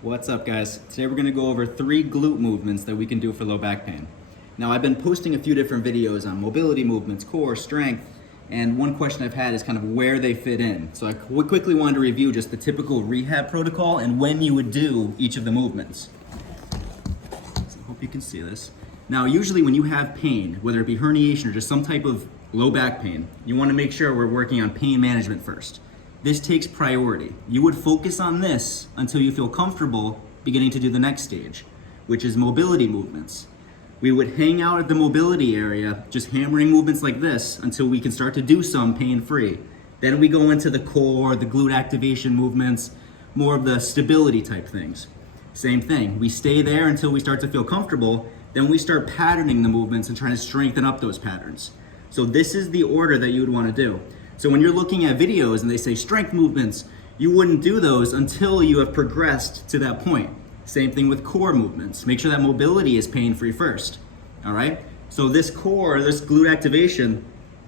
What's up, guys? Today we're going to go over 3 glute movements that we can do for low back pain. Now, I've been posting a few different videos on mobility movements, core, strength, and one question I've had is kind of where they fit in. So I quickly wanted to review just the typical rehab protocol and when you would do each of the movements. So I hope you can see this. Now, usually when you have pain, whether it be herniation or just some type of low back pain, you want to make sure we're working on pain management first. This takes priority. You would focus on this until you feel comfortable beginning to do the next stage, which is mobility movements. We would hang out at the mobility area, just hammering movements like this until we can start to do some pain-free. Then we go into the core, the glute activation movements, more of the stability type things. Same thing, we stay there until we start to feel comfortable, then we start patterning the movements and trying to strengthen up those patterns. So this is the order that you would want to do. So when you're looking at videos and they say strength movements, you wouldn't do those until you have progressed to that point. Same thing with core movements. Make sure that mobility is pain-free first, all right? So this core, this glute activation,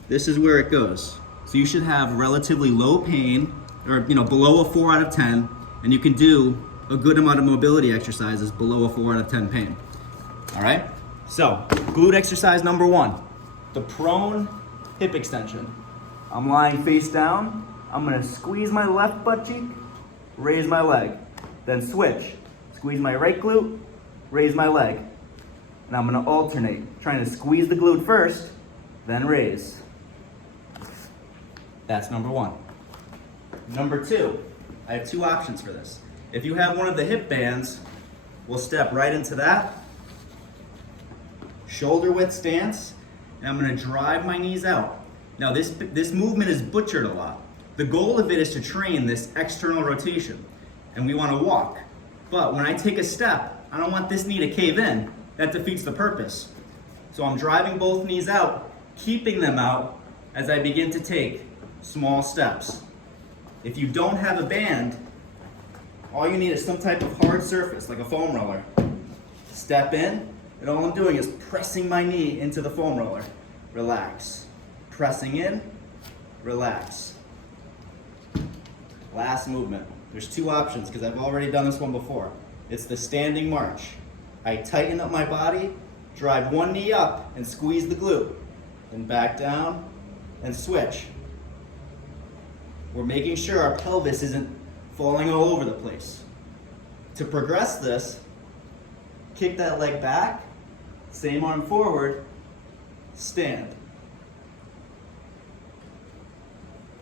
this is where it goes. So you should have relatively low pain, or below a 4 out of 10, and you can do a good amount of mobility exercises below a 4 out of 10 pain, all right? So glute exercise number 1, the prone hip extension. I'm lying face down. I'm gonna squeeze my left butt cheek, raise my leg, then switch. Squeeze my right glute, raise my leg. And I'm gonna alternate, trying to squeeze the glute first, then raise. That's number 1. Number 2, I have 2 options for this. If you have one of the hip bands, we'll step right into that. Shoulder width stance, and I'm gonna drive my knees out. Now this movement is butchered a lot. The goal of it is to train this external rotation, and we want to walk. But when I take a step, I don't want this knee to cave in. That defeats the purpose. So I'm driving both knees out, keeping them out as I begin to take small steps. If you don't have a band, all you need is some type of hard surface, like a foam roller. Step in, and all I'm doing is pressing my knee into the foam roller. Relax. Pressing in, relax. Last movement. There's 2 options because I've already done this one before. It's the standing march. I tighten up my body, drive one knee up and squeeze the glute. Then back down and switch. We're making sure our pelvis isn't falling all over the place. To progress this, kick that leg back, same arm forward, stand.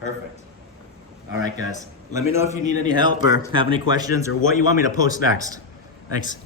Perfect. All right, guys. Let me know if you need any help or have any questions or what you want me to post next. Thanks.